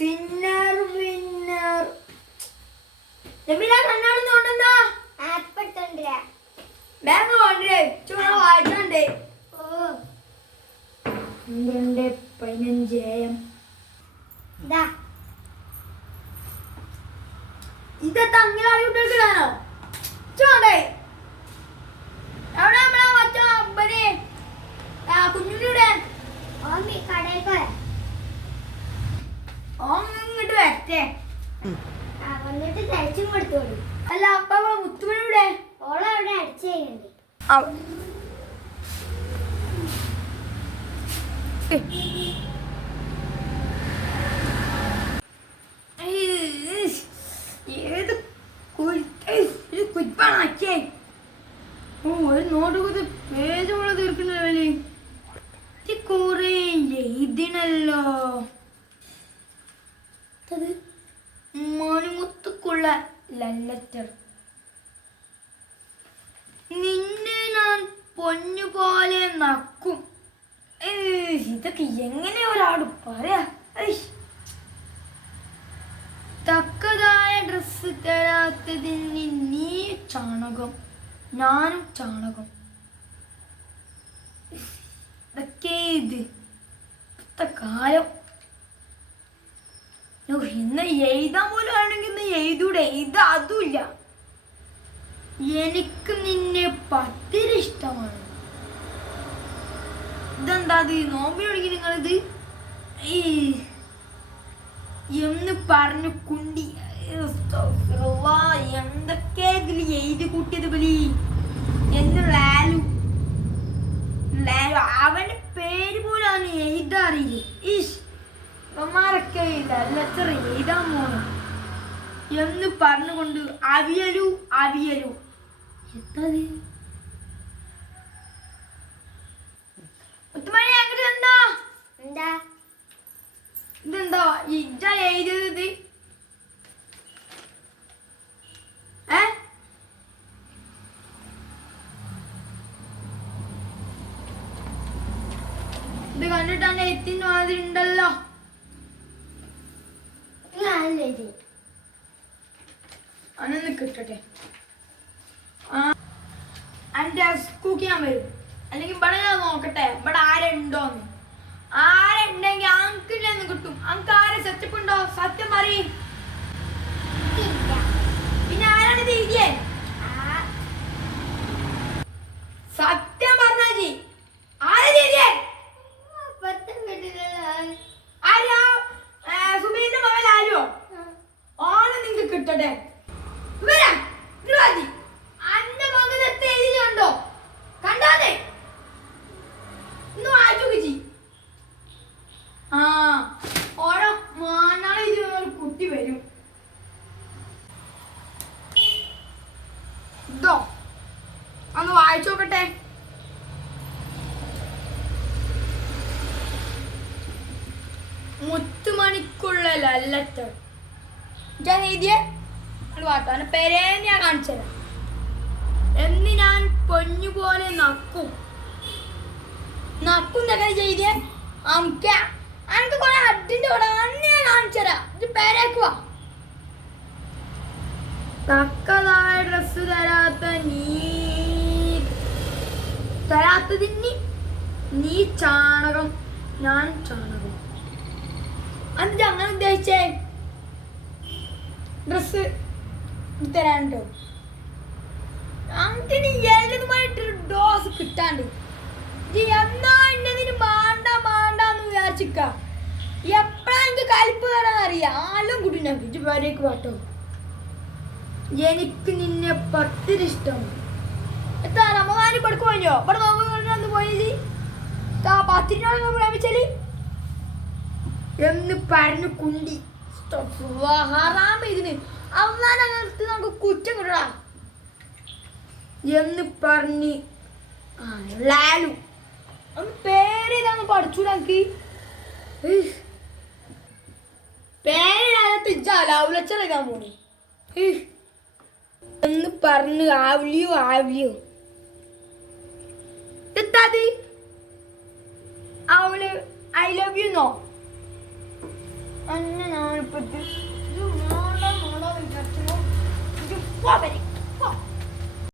Sinner winner Jameela കണ്ണാടി നോണ്ടെന്താ app എടുത്തോണ്ടിരാ bank കൊണ്ടേ ചൂട വായിച്ചോണ്ടേ ഓ 12:15 AM ദാ ഇതെന്താ അങ്ങനെ അറിയിട്ടാണോ ചൂടേ എവിടെ നമ്മളെ മറ്റോ അമ്പനെ കുഞ്ഞുണ്ണിയുടെ ഓമി കടയിൽ പോയ ഓൻ ഇങ്ങോട്ട് വരട്ടെ വന്നിട്ട് തയ്ച്ചും കൊടുത്തോളൂ. അല്ല അപ്പ മുത്തുമണിയുടെ ഓളവിടെ അടിച്ചു കഴിഞ്ഞു. ഏത് കുപ്പാണാക്കിയേ ഒരു നോട്ട് കൊടുത്ത് പേജോളം തീർക്കുന്നല്ലേ കൊറേ എഴുതിനല്ലോ മണിമുത്തുക്കുള്ള ലല്ലറ്റർ നിന്നെ ഞാൻ പൊന്നുപോലെ നക്കും. ഇതൊക്കെ എങ്ങനെ ഒരാട് പറയാ. തക്കതായ ഡ്രസ് തരാത്തതിന് നീ ചാണകം ഞാനും ചാണകം. ഇതൊക്കെ ഇത് ഇപ്പത്തെ കാലം. ഇന്ന് എഴുതാൻ പോലും ആണെങ്കിൽ ഇന്ന് എഴുതൂടെ. ഇത് അതുമില്ല. എനിക്ക് നിന്നെ പത്തിരി ഇഷ്ടമാണ്. ഇതെന്താ അത് നോമ്പിനൊടുക്കി നിങ്ങളിത് എന്ന് പറഞ്ഞു കുണ്ടി എന്തൊക്കെ ഇതിൽ എഴുതി കൂട്ടിയത് ബലി എന്ന് ലാലു അവന്റെ പേര് പോലാണ് എഴുതാറിയില്ലേ. ഇവന്മാരൊക്കെ ലല്ലച്ചർ എഴുതാൻ പോണം എന്ന് പറഞ്ഞുകൊണ്ട് അവിയലു അവിയലു എത്തത് മുത്തുമണി അങ്ങോട്ട് എന്താ എന്താ ഇതെന്താ ഇജ്ജ എഴുതിയത്? ഇത് കണ്ടിട്ടാണ് എത്തിന് മാതിരി ഉണ്ടല്ലോ. അനൊന്ന് കിട്ടട്ടെ. എന്റെ സ്കൂക്ക് ഞാൻ വരും. അല്ലെങ്കിൽ ഇവിടെ ഞാൻ നോക്കട്ടെ ഇവിടെ ആരുണ്ടോന്ന്. ആരുണ്ടെങ്കിൽ അങ്കിളിന്ന് കിട്ടും. അങ്ക് ആരെ സെറ്റപ്പ് ഉണ്ടോ? സത്യം പറയും. പിന്നെ ആരാണ് ഇത് എഴുതിയേ? സത്യം പറഞ്ഞാജി ആരാ എഴുതിയേ? ആരാ? സുബീന്റെ മകൻ ആരോ? ഓണ് നിങ്ങക്ക് കിട്ടട്ടെ. അന്റെ മകൻ എത്ര എഴുതിയുണ്ടോ? കണ്ടാതെ ഇന്ന് വായിച്ചു. ഓരോ മാനാളെ ഒരു കുട്ടി വരും. ഇതോ ഒന്ന് വായിച്ചു നോക്കട്ടെ. മുത്തുമണിക്കുള്ള ലല്ലറ്റർ ഞാൻ എഴുതിയ വാർത്താന്റെ പേരേ ഞാൻ കാണിച്ചു തരാം. എന്ന് ഞാൻ പൊന്നുപോലെ നക്കും എന്നൊക്കെ ചെയ്തേ. എനിക്ക് കുറെ അഡിന്റെ കൂടെ അന്നെ കാണിച്ചരാ. ഇത് പേരേക്ക് വാ. തക്കതായ ഡ്രസ് തരാത്തതിന് നീ ചാണകം ഞാൻ ചാണകം. എന്നിട്ട് അങ്ങനെ ഉദ്ദേശിച്ചേ ഡ്രസ് തരാനുണ്ടോ? അങ്ങനെ ഏതുമായിട്ടൊരു ഡോസ് കിട്ടാണ്ട് എന്നാ ഉണ്ടതിന് മാണ്ട മാണ്ടാന്ന് വിചാരിച്ചിക്ക. എപ്പഴാ എനിക്ക് കലിപ്പ് തരാൻ അറിയാം. ആലും കുട്ടി ഞാൻ പേരേക്ക് പാട്ടോ. എനിക്ക് നിന്നെ പത്തിരി ഇഷ്ടമാണ്. എത്താ റമദാനി പഠിക്കു കഴിഞ്ഞോ? ഇവിടെ നോമ്പ് പോയത് പത്തിരിനോട് പ്രേമിച്ചാല് എന്ന് പറഞ്ഞു കുണ്ടി ഹറാമ ഇതിന് അവസാനത്ത് നമുക്ക് കുറ്റം കിട്ടടാ എന്ന് പറഞ്ഞ് ലാലു ഒന്ന് പേരേതാന്ന് പഠിച്ചൂടാ. എനിക്ക് പേരകത്ത് ലൗലച്ചറക്കാൻ പോണേ എന്ന് പറഞ്ഞു ആവലിയോ ആവലിയോ എത്താത് അവള് ഐ ലവ് യു നോ അന്ന നാളെ പറ്റും ഇത് വേണ്ട വിചാരിച്ചു